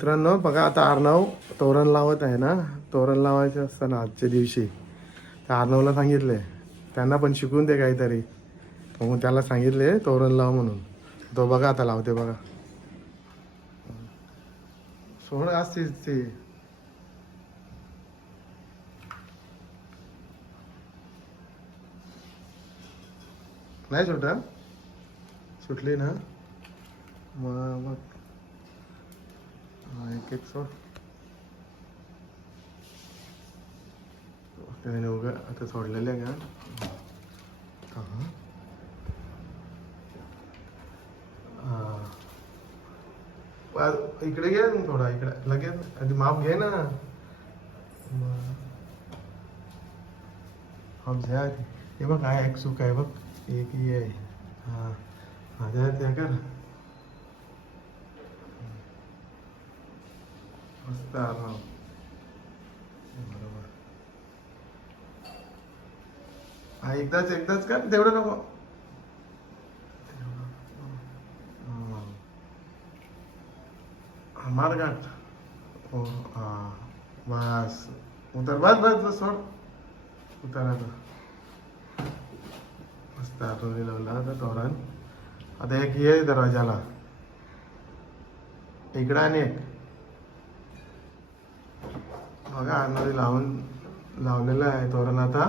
मित्रांनो बघा आता अर्णव तोरण लावत आहे ना. तोरण लावायचं असतं ना आजच्या दिवशी. तर अर्णवला सांगितले त्यांना पण शिकून दे काहीतरी. मग त्याला सांगितले तोरण लाव म्हणून. तो बघा आता लावते बघा. सोड असतीच ती. नाही सुटा सुटली ना? मग एक एक सोड त्याने उगा आता सोडलेले का हा. इकडे घे मग थोडा इकडे लगेच आधी माप घे ना मग. हा घ्या हे बघ काय एक सुख आहे बघ एक ही आहे हा माझ्या त्या कर मस्त आराम बरोबर हा एकदाच एकदाच कर तेवढं नको मारघाट हो हा बस उतर बस बस बस सोड उतर आता मस्त आठवणी लावला आता तोरण आता एक ये दरवाजाला इकडं आणि एक बघा आणणारी लावून लावलेलं आहे तोरण आता.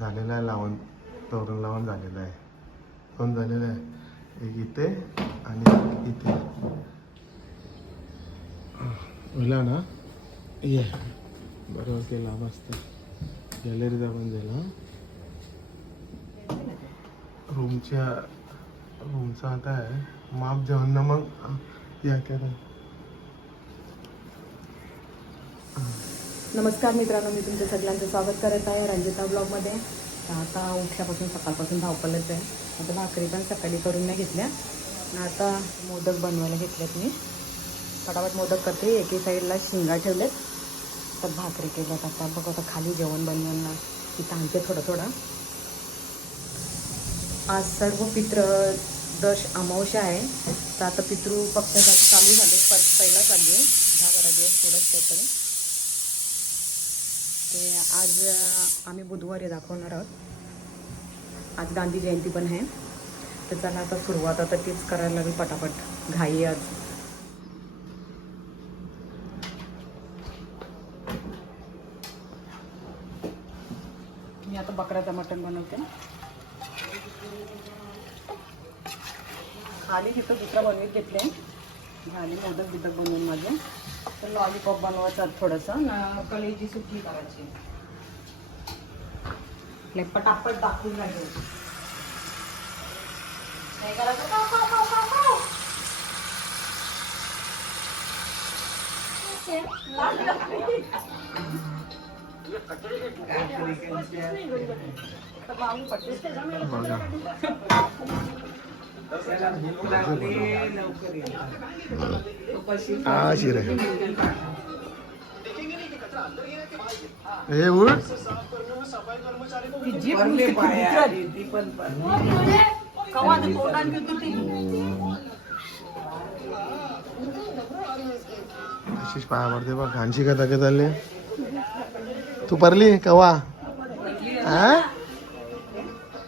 झालेलं आहे लावून. तोरण लावून झालेलं आहे. दोन झालेलं आहे. एक इथे आणि एक इथे. होईल ना? ये. बरोबर केला मस्त गॅलरीचा पण जाईल हा रूमच्या रूमचा आता आहे. माप जेवण ना मग? या करा. नमस्कार मित्रांनो मी तुमच्या सगळ्यांचं स्वागत करत आहे रंजिता ब्लॉगमध्ये. तर आता उठल्यापासून सकाळपासून धावपलच आहे. आता भाकरी पण सकाळी करून नाही घेतल्या. आता मोदक बनवायला घेतल्यात मी. फटाफट मोदक करते. एके साईडला शिंगा ठेवलेत. तर भाकरी केल्यात आता. बघ आता खाली जेवण बनवायला तिथं आणते थोडं थोडं. आज सर्व पित्र दश अमावश्या आहे. तर आता पितृ पक्षासाठी चालू झाले. पहिला चालू आहे. दहा बारा दिवस थोडंच काहीतरी. ते आज आम्ही बुधवारी दाखवणार आहोत. आज गांधी जयंती पण आहे. तर चला आता सुरुवात आता तीच करायला लागेल पटापट. घाई आज. मी आता बकऱ्याचं मटण बनवते आली तिथं दुसरं बनवीत घेतले झाली मोदक बिदक बनवून माझे. तर लॉलीपॉप बनवायचं थोडंसं. ना कलेची सुकी करायची. आपले पटापट दाखवून लागेल काय करायचं? काव, काव, हा आहे हे उठ आशिष पाया पडते बघ घाणशी का तके चालली तू परली कवा? हा?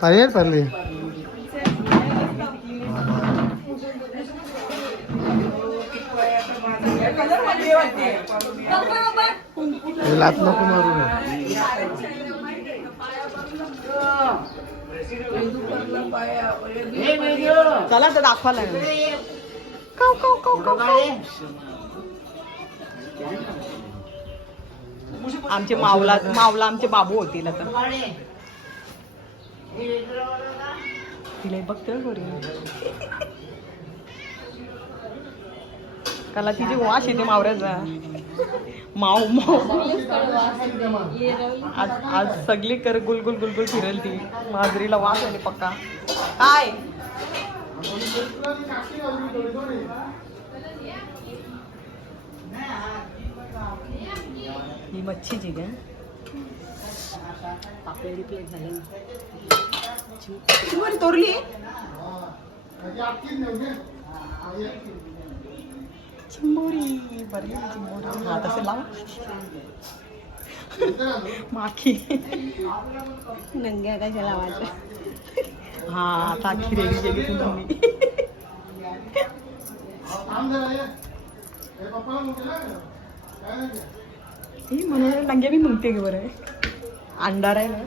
परली परली? लात नको मारू रे चला तर दाखवा लागेल काव, काव, काव, काव. आमचे मावला मावला आमचे बाबू होतील आता. तिला बघते ना गोरी कला तिची वास येते मावऱ्याचा. माव माव. आज आज सगळी कर गुलगुल गुलगुल फिरेल ती. माजरीला वास आले पक्का. काय? ही मच्छीची का? पापलेली प्लेट झाली. चिंबोरी तोरली? चिंबोरी बरी चिंबोरी हा तसं लाव माखी नंग्या कशा लावायचं हा आता अख्खी रेडी मी ही म्हणून नंग्या मी म्हणते की बरं अंडार आहे ना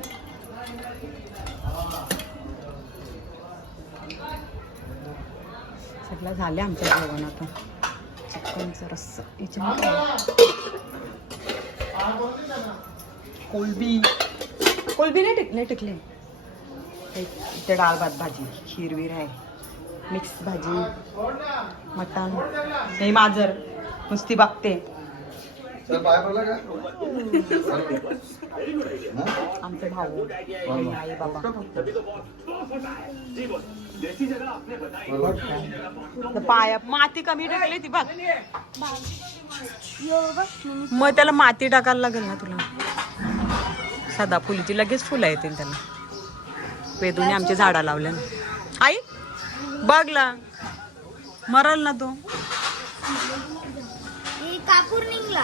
सगळं झालं आमच्या जेवण आता चिकनचं रस्सा याच्यामध्ये कोलबी कोलबी नाही टिक नाही टिकले इथे डाळ भात भाजी खीरवीर आहे मिक्स भाजी मटण नाही माजर नुसती बघते आमचे भाऊ आणि आई बाबा. तर पाया माती कमी टाकली ती बघ. मग त्याला माती टाकायला लागेल ना तुला? सदा फुलीची लगेच फुलं येतील त्याला. वेदूने आमच्या झाडा लावल्या ना. आई बघला मरल ना तो. कापूर निघला.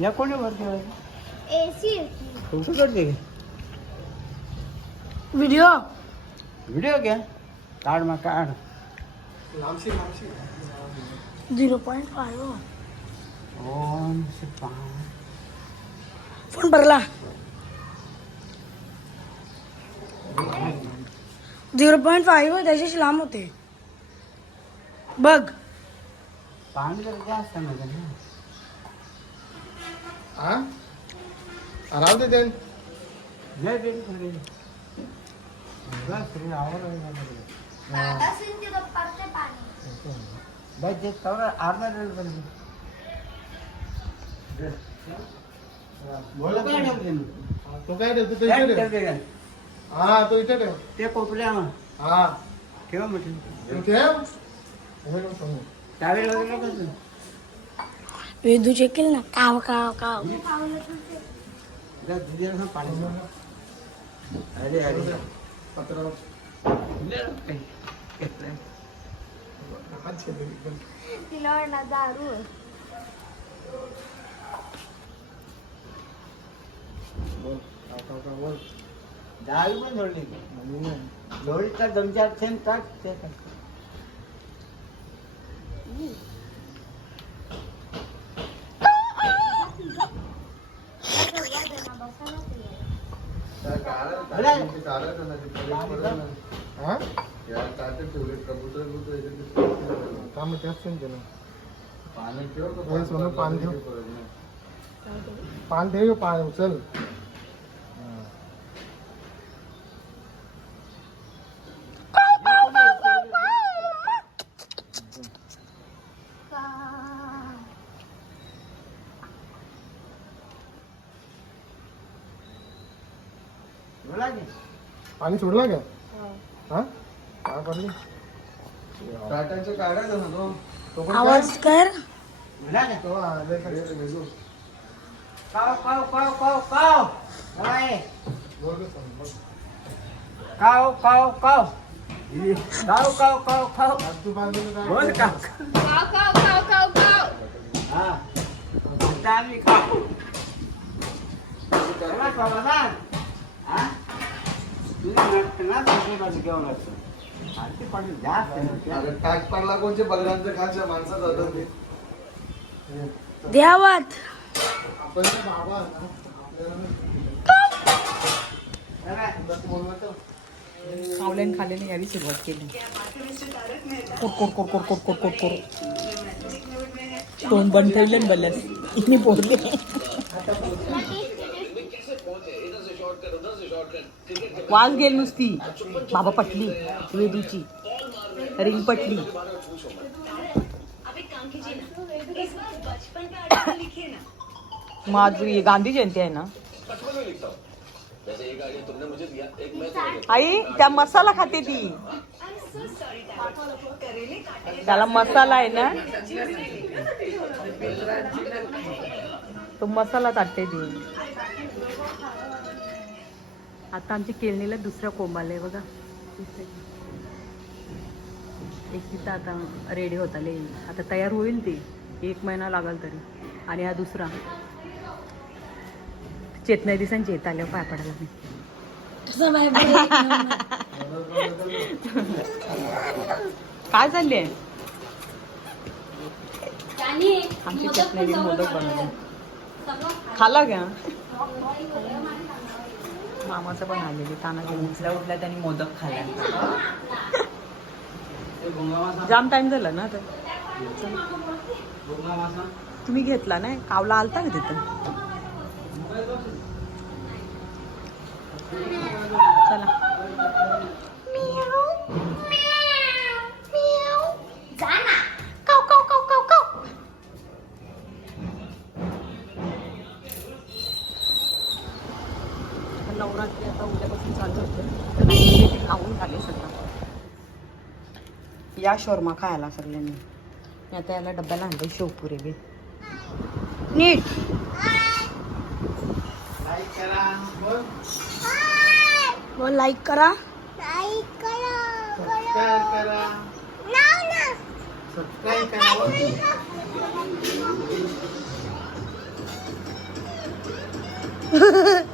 या कोणी भरते एसी तुमचं करते व्हिडिओ व्हिडिओ घ्या. काढ मग काढ. झिरो पॉईंट फ़ोन भरला. झिरो पॉईंट फाईव्ह त्याच्याशी लांब होते. बघ. पाणी जर जास्त नका ना हा राहू दे ते जय बेटी खरे बस रे आवड बस जे तवरा अर्धा रेल पण बोल काय ना. ठेवते मी? तो काय ठेवतो तो काय इथे ठेव ठेवते काय? हा तो इथे ठेव ते कोपऱ्या मग. हा ठेवा? म्हटलं तू ठेव हे नको सांगू. त्यावेळी वगैरे नको तू. वेदू चेक केलं ना काव काव काव. अरे अरे. तिला दारू पण नाही. लोळी का दोन चार थेंब टाक ते टाक. हा? का मग त्याच फोन केलं. हे सोनं पान ठेव. पान ठेव पान उचल बोला की. पाणी सोडला का? हा. काय पडली तो? पण काय? आवाज कर. बोला की. तो आले सगळे वेगळं. काव काव काव काव काव बोला ये. बोल गं सांग, बोल. काव काव काव. काव काव काव काव. आज तू बांधलेलं काय? बोल काव हा. आता आम्ही काव बोला समाधान हा? अरे टाक पडला कोणचे? खालच्या ते. द्यावात. आपण बाबा सावल्यान खाल्ल्याने यावी सुरुवात केली. कोट कोट कोट कोट कोट कोट कोट कोट. तोंड बंद ठेवले ना बल्ल्यास इतनी पोरले वास गेल नुसती. बाबा पटली वेदूची. रिंग पटली. माझी गांधी जयंती आहे ना? आई त्या मसाला खाते ती. त्याला मसाला आहे ना? तो मसाला टाकते ती. आता आमच्या केळणीला दुसरा कोंब आलाय बघा. एक तिथं आता रेडी होत आले आता तयार होईल ती. एक महिना लागल तरी. आणि हा दुसरा. चेतनाई दिसांची येत आल्यावर पाय पडायला. मी काय चालले आमची चटणी मोदक बनवले. खाला का? मामाचं पण आलेले ताना उठल्या उठल्या त्यांनी मोदक खाल्ला. जाम टाइम झाला ना तर तुम्ही घेतला नाही? कावला आलता का तिथं? चला नवरात्री आता उद्यापासून चालू होते तर नाही ते खाऊन झाले सगळं या शोरमा खायला सगळ्यांनी. मी आता याला डब्याला आणले शेवपुरे बी. नीट. व लाईक करा.